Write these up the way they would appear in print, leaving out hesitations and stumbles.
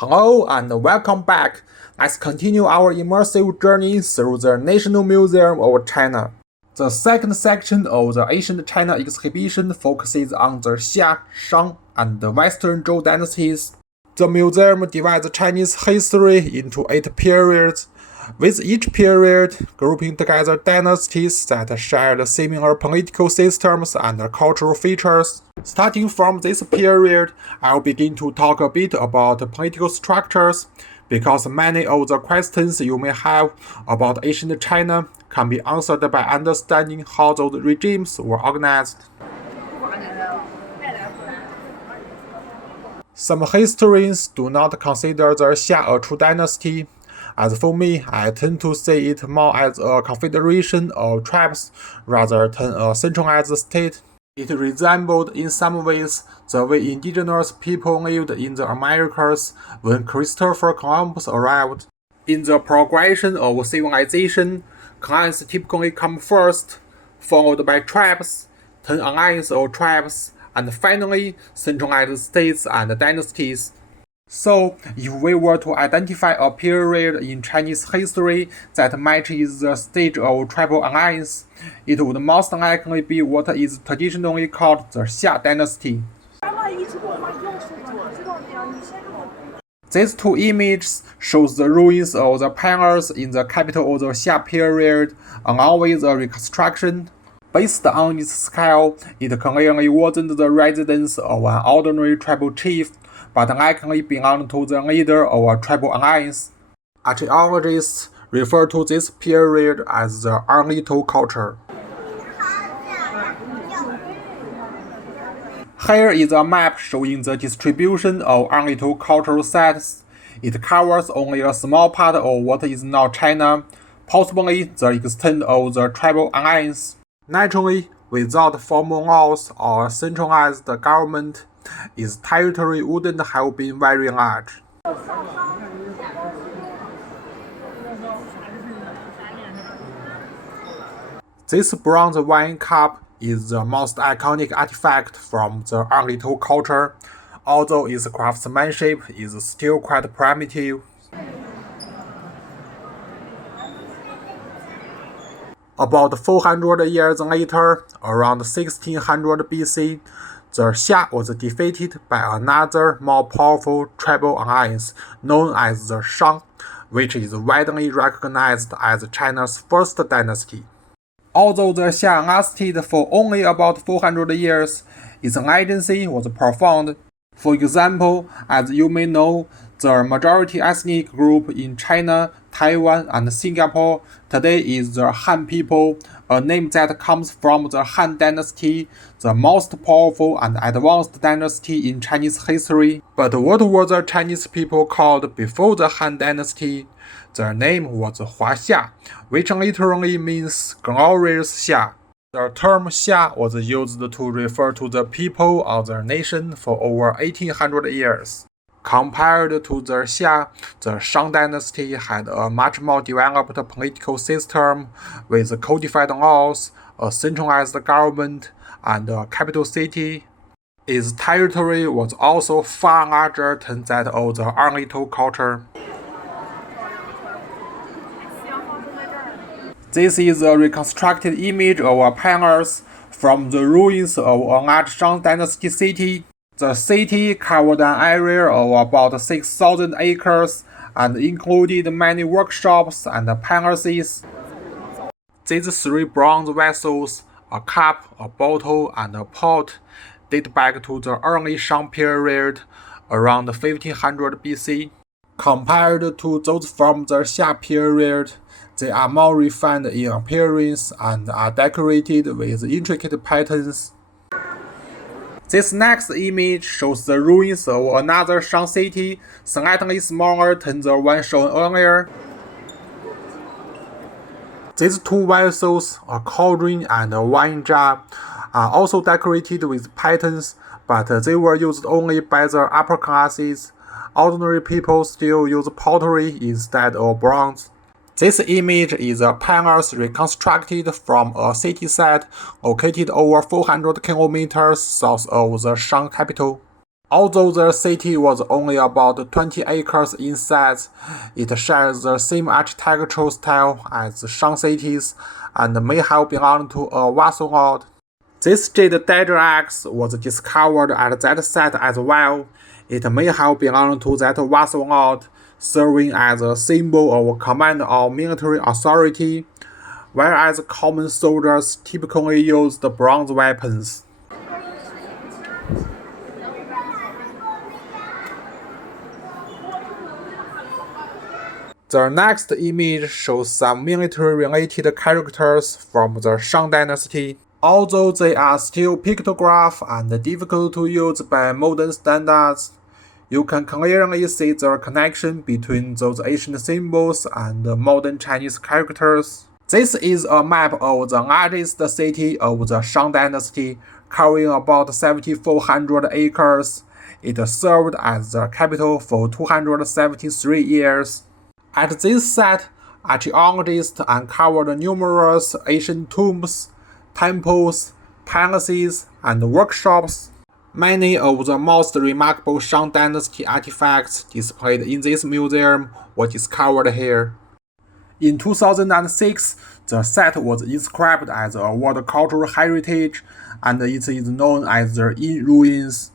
Hello and welcome back. Let's continue our immersive journey through the National Museum of China. The second section of the Ancient China exhibition focuses on the Xia, Shang, and the Western Zhou dynasties. The museum divides Chinese history into 8 periods, with each period grouping together dynasties that share similar political systems and cultural features. Starting from this period, I'll begin to talk a bit about political structures, because many of the questions you may have about ancient China can be answered by understanding how those regimes were organized. Some historians do not consider the Xia a true dynasty. As for me, I tend to see it more as a confederation of tribes rather than a centralized state. It resembled in some ways the way indigenous people lived in the Americas when Christopher Columbus arrived. In the progression of civilization, clans typically come first, followed by tribes, then alliance of tribes, and finally centralized states and dynasties. So, if we were to identify a period in Chinese history that matches the stage of tribal alliance, it would most likely be what is traditionally called the Xia dynasty. These two images show the ruins of the palace in the capital of the Xia period, along with a reconstruction. Based on its scale, it clearly wasn't the residence of an ordinary tribal chief, but likely belonged to the leader of a tribal alliance. Archaeologists refer to this period as the Untitled culture. Here is a map showing the distribution of Untitled cultural sites. It covers only a small part of what is now China, possibly the extent of the tribal alliance. Naturally, without formal laws or a centralized government, its territory wouldn't have been very large. This bronze wine cup is the most iconic artifact from the Untitled culture, although its craftsmanship is still quite primitive. About 400 years later, around 1600 BC, the Xia was defeated by another more powerful tribal alliance known as the Shang, which is widely recognized as China's first dynasty. Although the Xia lasted for only about 400 years, its legacy was profound. For example, as you may know, the majority ethnic group in China, Taiwan, and Singapore today is the Han people, a name that comes from the Han Dynasty, the most powerful and advanced dynasty in Chinese history. But what were the Chinese people called before the Han Dynasty? Their name was Huaxia, which literally means glorious Xia. The term Xia was used to refer to the people of the nation for over 1800 years. Compared to the Xia, the Shang dynasty had a much more developed political system with codified laws, a centralized government, and a capital city. Its territory was also far larger than that of the Untitled culture. This is a reconstructed image of a palace from the ruins of a large Shang dynasty city. The city covered an area of about 6,000 acres and included many workshops and palaces. These 3 bronze vessels, a cup, a bottle, and a pot, date back to the early Shang period, around 1500 BC. Compared to those from the Xia period, they are more refined in appearance and are decorated with intricate patterns. This next image shows the ruins of another Shang city, slightly smaller than the one shown earlier. These 2 vessels, a cauldron and a wine jar, are also decorated with patterns, but they were used only by the upper classes. Ordinary people still use pottery instead of bronze. This image is a palace reconstructed from a city site located over 400 kilometers south of the Shang capital. Although the city was only about 20 acres in size, it shares the same architectural style as the Shang cities and may have belonged to a vassal lord. This jade dagger axe was discovered at that site as well. It may have belonged to that vassal lord, serving as a symbol of command or military authority, whereas common soldiers typically used bronze weapons. The next image shows some military-related characters from the Shang Dynasty. Although they are still pictographs and difficult to use by modern standards, you can clearly see the connection between those ancient symbols and modern Chinese characters. This is a map of the largest city of the Shang Dynasty, covering about 7,400 acres. It served as the capital for 273 years. At this site, archaeologists uncovered numerous ancient tombs, temples, palaces, and workshops. Many of the most remarkable Shang Dynasty artifacts displayed in this museum were discovered here. In 2006, the site was inscribed as a World Cultural Heritage, and it is known as the In Ruins.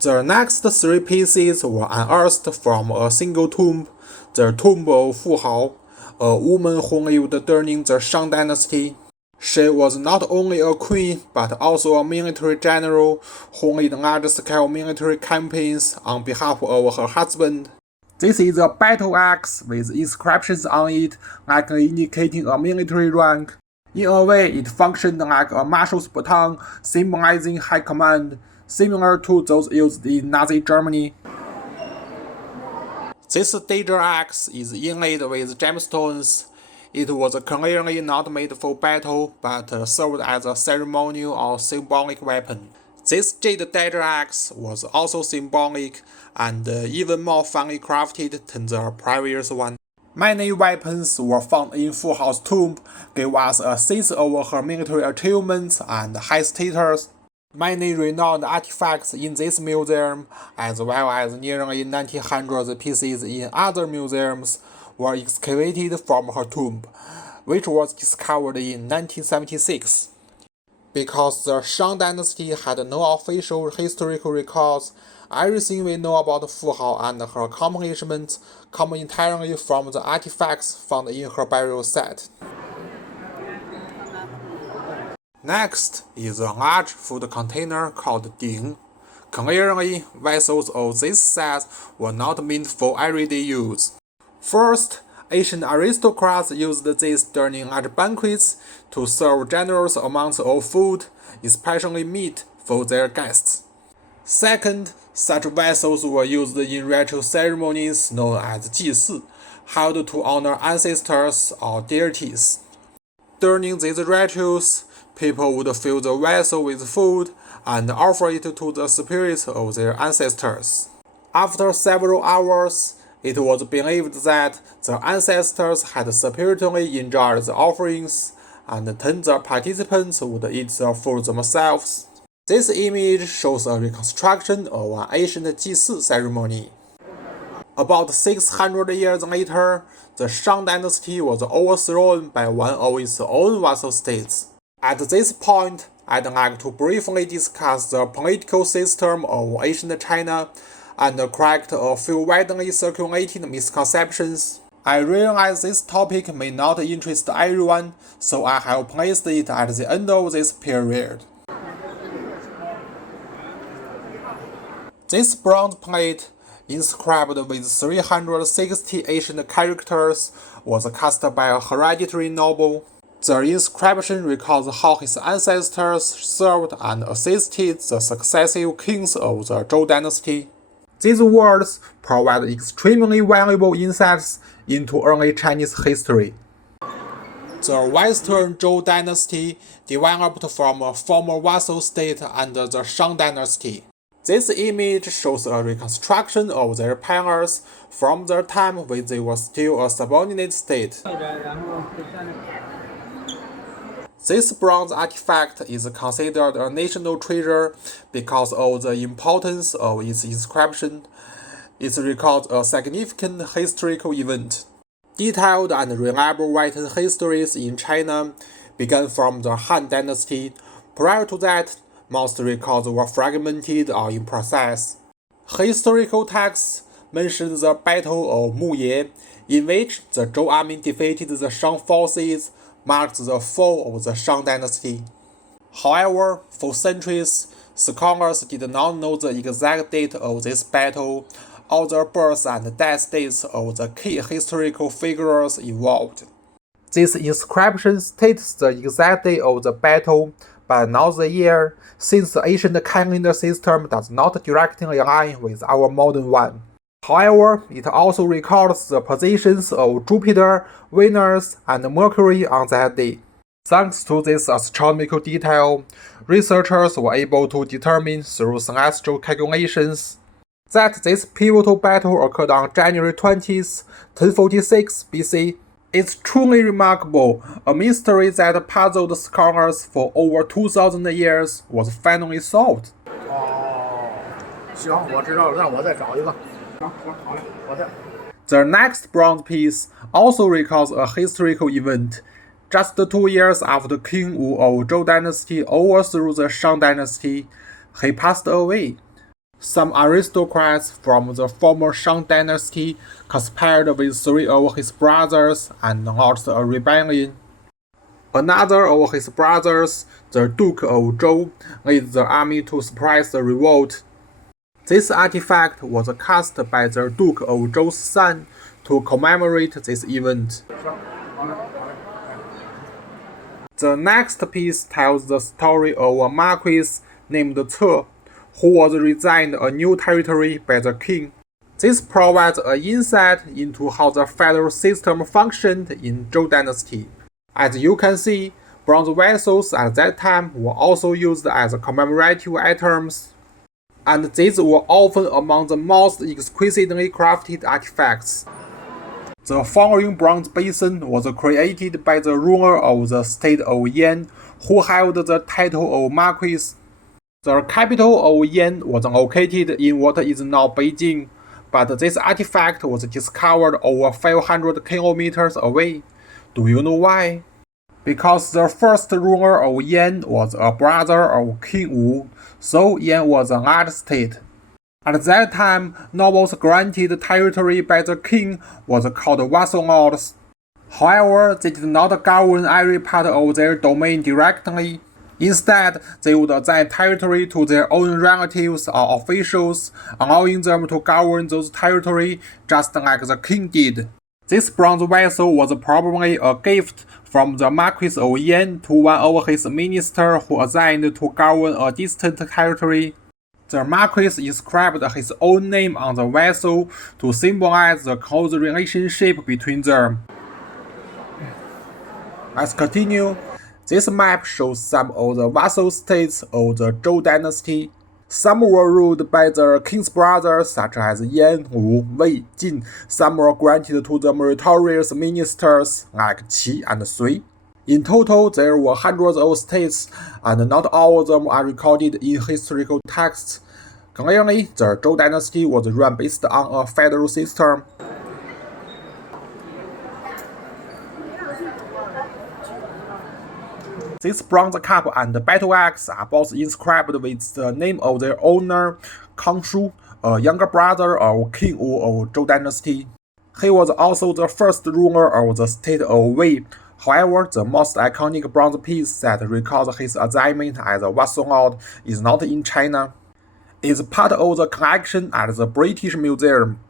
The next three pieces were unearthed from a single tomb, the Tomb of Fuhao, a woman who lived during the Shang Dynasty. She was not only a queen but also a military general who led large-scale military campaigns on behalf of her husband. This is a battle axe with inscriptions on it, likely indicating a military rank. In a way, it functioned like a marshal's baton, symbolizing high command, similar to those used in Nazi Germany. This dagger axe is inlaid with gemstones. It was clearly not made for battle, but served as a ceremonial or symbolic weapon. This jade dagger axe was also symbolic and even more finely crafted than the previous one. Many weapons were found in Fu Hao's tomb, gave us a sense of her military achievements and high status. Many renowned artifacts in this museum, as well as nearly 1,900 pieces in other museums, were excavated from her tomb, which was discovered in 1976. Because the Shang Dynasty had no official historical records, everything we know about Fu Hao and her accomplishments come entirely from the artifacts found in her burial site. Next is a large food container called Ding. Clearly, vessels of this size were not meant for everyday use. First, ancient aristocrats used this during large banquets to serve generous amounts of food, especially meat, for their guests. Second, such vessels were used in ritual ceremonies known as 祭祀, held to honor ancestors or deities. During these rituals, people would fill the vessel with food and offer it to the spirits of their ancestors. After several hours, it was believed that the ancestors had spiritually enjoyed the offerings, and then the participants would eat the food themselves. This image shows a reconstruction of an ancient 祭祀 ceremony. About 600 years later, the Shang Dynasty was overthrown by one of its own vassal states. At this point, I'd like to briefly discuss the political system of ancient China and correct a few widely circulated misconceptions. I realize this topic may not interest everyone, so I have placed it at the end of this period. This bronze plate, inscribed with 360 ancient characters, was cast by a hereditary noble. The inscription records how his ancestors served and assisted the successive kings of the Zhou dynasty. These words provide extremely valuable insights into early Chinese history. The Western Zhou dynasty developed from a former vassal state under the Shang dynasty. This image shows a reconstruction of their palace from the time when they were still a subordinate state. This bronze artifact is considered a national treasure because of the importance of its inscription. It records a significant historical event. Detailed and reliable written histories in China began from the Han Dynasty. Prior to that, most records were fragmented or in process. Historical texts mention the Battle of Muye, in which the Zhou army defeated the Shang forces, marked the fall of the Shang dynasty. However, for centuries, scholars did not know the exact date of this battle or the birth and death dates of the key historical figures involved. This inscription states the exact date of the battle, but not the year, since the ancient calendar system does not directly align with our modern one. However, it also records the positions of Jupiter, Venus, and Mercury on that day. Thanks to this astronomical detail, researchers were able to determine through celestial calculations that this pivotal battle occurred on January 20th, 1046 BC. It's truly remarkable, a mystery that puzzled scholars for over 2,000 years was finally solved. 行，我知道了，让我再找一个。行，好嘞，我再。The next bronze piece also records a historical event. Just 2 years after King Wu of Zhou Dynasty overthrew the Shang Dynasty, he passed away. Some aristocrats from the former Shang Dynasty conspired with 3 of his brothers and launched a rebellion. Another of his brothers, the Duke of Zhou, led the army to suppress the revolt. This artifact was cast by the Duke of Zhou's son to commemorate this event. The next piece tells the story of a marquis named Ce, who was resigned a new territory by the king. This provides an insight into how the feudal system functioned in Zhou Dynasty. As you can see, bronze vessels at that time were also used as commemorative items, and these were often among the most exquisitely crafted artifacts. The following bronze basin was created by the ruler of the state of Yan, who held the title of Marquis. The capital of Yan was located in what is now Beijing, but this artifact was discovered over 500 kilometers away. Do you know why? Because the first ruler of Yan was a brother of King Wu, so Yan was a large state. At that time, nobles granted territory by the king was called vassal lords. However, they did not govern every part of their domain directly. Instead, they would assign territory to their own relatives or officials, allowing them to govern those territory just like the king did. This bronze vessel was probably a gift from the Marquis of Yan to one of his ministers who assigned to govern a distant territory. The Marquis inscribed his own name on the vessel to symbolize the close relationship between them. Let's continue. This map shows some of the vassal states of the Zhou Dynasty. Some were ruled by the king's brothers such as Yan, Wu, Wei, Jin. Some were granted to the meritorious ministers like Qi and Sui. In total, there were hundreds of states, and not all of them are recorded in historical texts. Clearly, the Zhou Dynasty was run based on a feudal system. This bronze cup and battle axe are both inscribed with the name of their owner, Kang Shu, a younger brother of King Wu of Zhou Dynasty. He was also the first ruler of the state of Wei. However, the most iconic bronze piece that records his assignment as a vassal lord is not in China. It is part of the collection at the British Museum.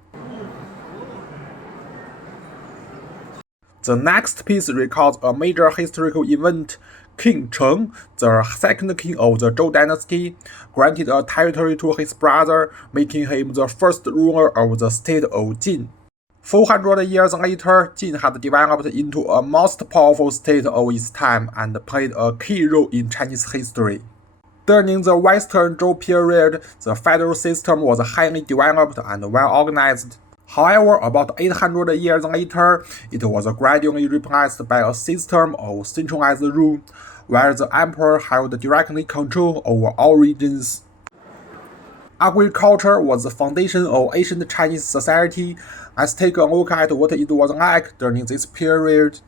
The next piece records a major historical event. King Shang, the second king of the Zhou Dynasty, granted a territory to his brother, making him the first ruler of the state of Jin. 400 years later, Jin had developed into a most powerful state of its time and played a key role in Chinese history. During the Western Zhou period, the feudal system was highly developed and well organized. However, about 800 years later, it was gradually replaced by a system of centralized rule, where the emperor held directly control over all regions. Agriculture was the foundation of ancient Chinese society. Let's take a look at what it was like during this period.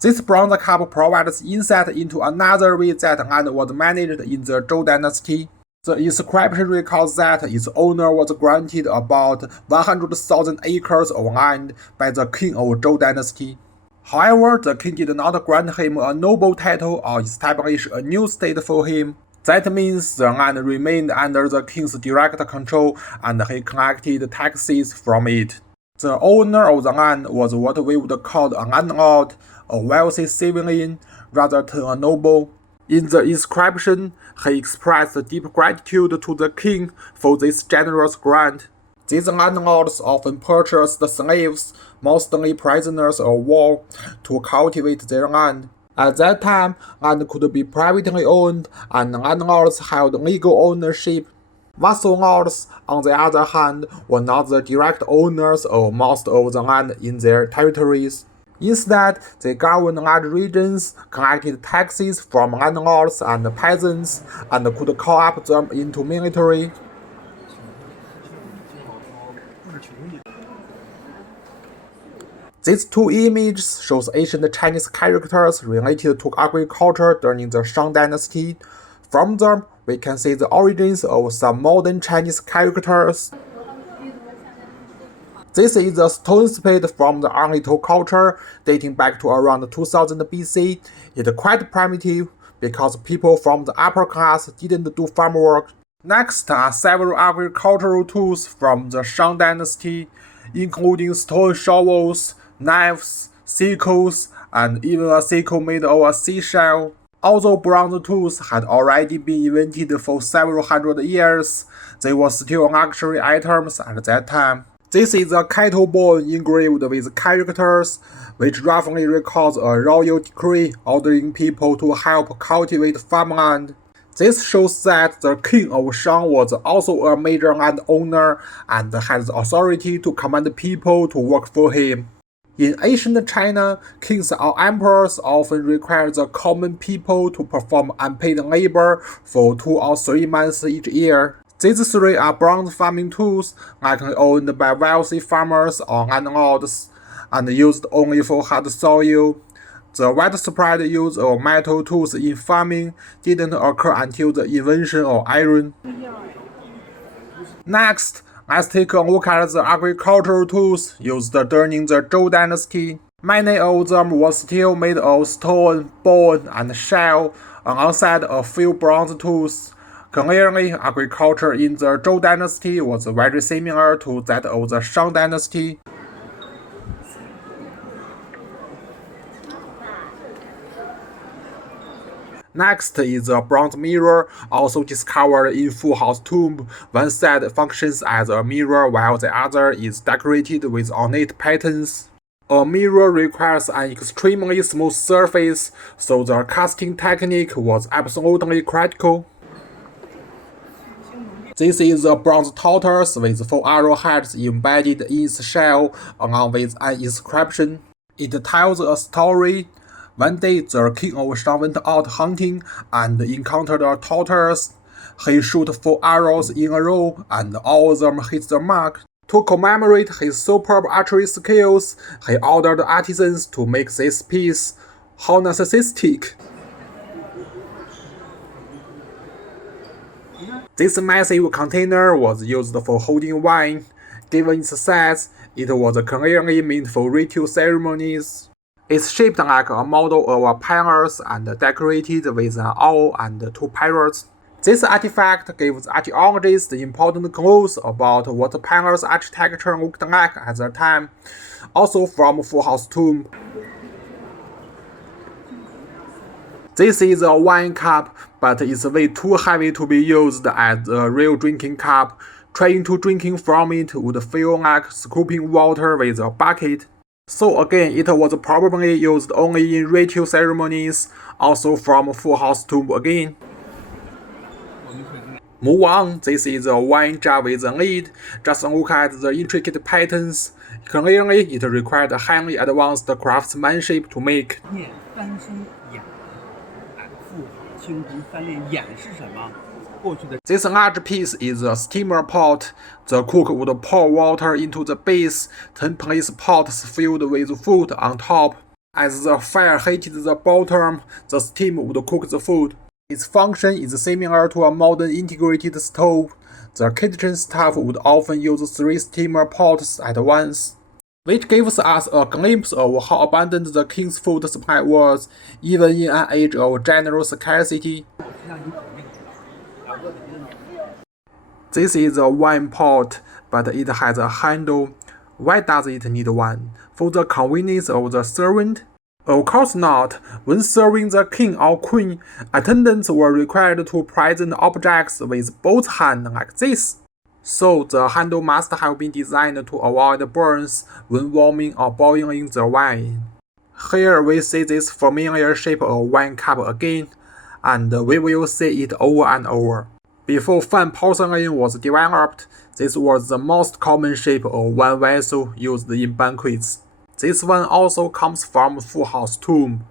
This bronze cup provides insight into another way that land was managed in the Zhou dynasty. The inscription records that its owner was granted about 100,000 acres of land by the king of Zhou dynasty. However, the king did not grant him a noble title or establish a new state for him. That means the land remained under the king's direct control and he collected taxes from it. The owner of the land was what we would call a landlord, a wealthy civilian, rather than a noble. In the inscription, he expressed deep gratitude to the king for this generous grant. These landlords often purchased slaves, mostly prisoners of war, to cultivate their land. At that time, land could be privately owned, and landlords held legal ownership. Vassal lords, on the other hand, were not the direct owners of most of the land in their territories. Instead, they governed large regions, collected taxes from landlords and peasants, and could call up them into military. These two images shows ancient Chinese characters related to agriculture during the Shang dynasty. From them, we can see the origins of some modern Chinese characters. This is a stone spade from the Untitled culture, dating back to around 2000 BC. It's quite primitive, because people from the upper class didn't do farm work. Next are several agricultural tools from the Shang dynasty, including stone shovels, knives, sickles, and even a sickle made of a seashell. Although bronze tools had already been invented for several hundred years, they were still luxury items at that time. This is a kettlebell engraved with characters, which roughly records a royal decree ordering people to help cultivate farmland. This shows that the king of Shang was also a major landowner and had the authority to command people to work for him. In ancient China, kings or emperors often required the common people to perform unpaid labor for 2 or 3 months each year. These 3 are bronze farming tools, likely owned by wealthy farmers or landlords, and used only for hard soil. The widespread use of metal tools in farming didn't occur until the invention of iron. Next, let's take a look at the agricultural tools used during the Zhou dynasty. Many of them were still made of stone, bone, and shell, alongside a few bronze tools. Clearly, agriculture in the Zhou dynasty was very similar to that of the Shang dynasty. Next is a bronze mirror, also discovered in Full House tomb. One side functions as a mirror while the other is decorated with ornate patterns. A mirror requires an extremely smooth surface, so the casting technique was absolutely critical. This is a bronze tortoise with 4 arrowheads embedded in its shell, along with an inscription. It tells a story. One day, the king of Shang went out hunting and encountered a tortoise. He shot 4 arrows in a row, and all of them hit the mark. To commemorate his superb archery skills, he ordered artisans to make this piece. How narcissistic! This massive container was used for holding wine. Given its size, it was clearly meant for ritual ceremonies. It's shaped like a model of a palace and decorated with an owl and 2 parrots. This artifact gives archaeologists important clues about what palace architecture looked like at the time, also from Full House tomb. This is a wine cup, but it's way too heavy to be used as a real drinking cup. Trying to drinking from it would feel like scooping water with a bucket. So again, it was probably used only in ritual ceremonies, also from Full House tomb again. Move on, this is a wine jar with a lid. Just look at the intricate patterns. Clearly, it required highly advanced craftsmanship to make. 念翻身眼，富好青竹翻练眼是什么？过去的 This large piece is a steamer pot. The cook would pour water into the base, then place pots filled with food on top. As the fire heated the bottom, the steam would cook the food. Its function is similar to a modern integrated stove. The kitchen staff would often use 3 steamer pots at once, which gives us a glimpse of how abundant the king's food supply was, even in an age of general scarcity. This is a wine pot, but it has a handle. Why does it need one? For the convenience of the servant? Of course not. When serving the king or queen, attendants were required to present objects with both hands like this. So the handle must have been designed to avoid burns when warming or boiling the wine. Here we see this familiar shape of wine cup again, and we will see it over and over. Before fine porcelain was developed, this was the most common shape of wine vessel used in banquets. This one also comes from full house tomb.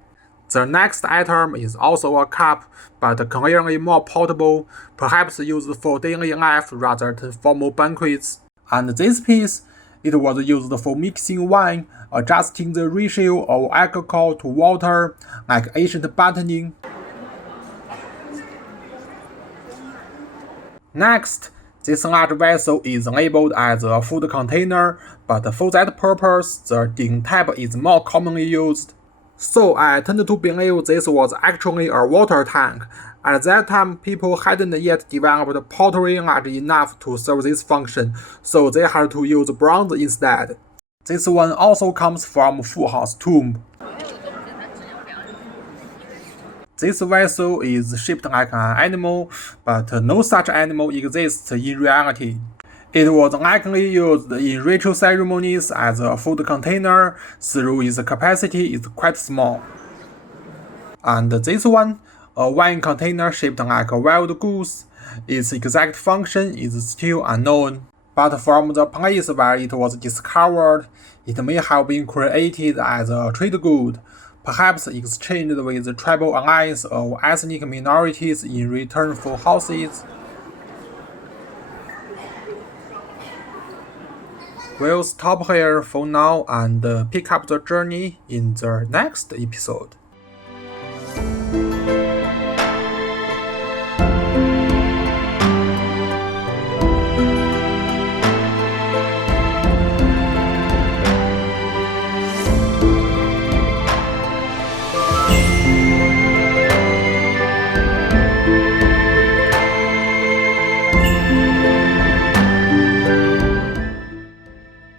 The next item is also a cup, but clearly more portable, perhaps used for daily life rather than formal banquets. And this piece, it was used for mixing wine, adjusting the ratio of alcohol to water, like ancient botany. Next, this large vessel is labeled as a food container, but for that purpose, the Ding type is more commonly used. So I tend to believe this was actually a water tank. At that time, people hadn't yet developed pottery large enough to serve this function, so they had to use bronze instead. This one also comes from full house tomb. This vessel is shaped like an animal, but no such animal exists in reality. It was likely used in ritual ceremonies as a food container, though its capacity is quite small. And this one, a wine container shaped like a wild goose. Its exact function is still unknown, but from the place where it was discovered, it may have been created as a trade good, perhaps exchanged with the tribal allies of ethnic minorities in return for horses. We'll stop here for now and pick up the journey in the next episode.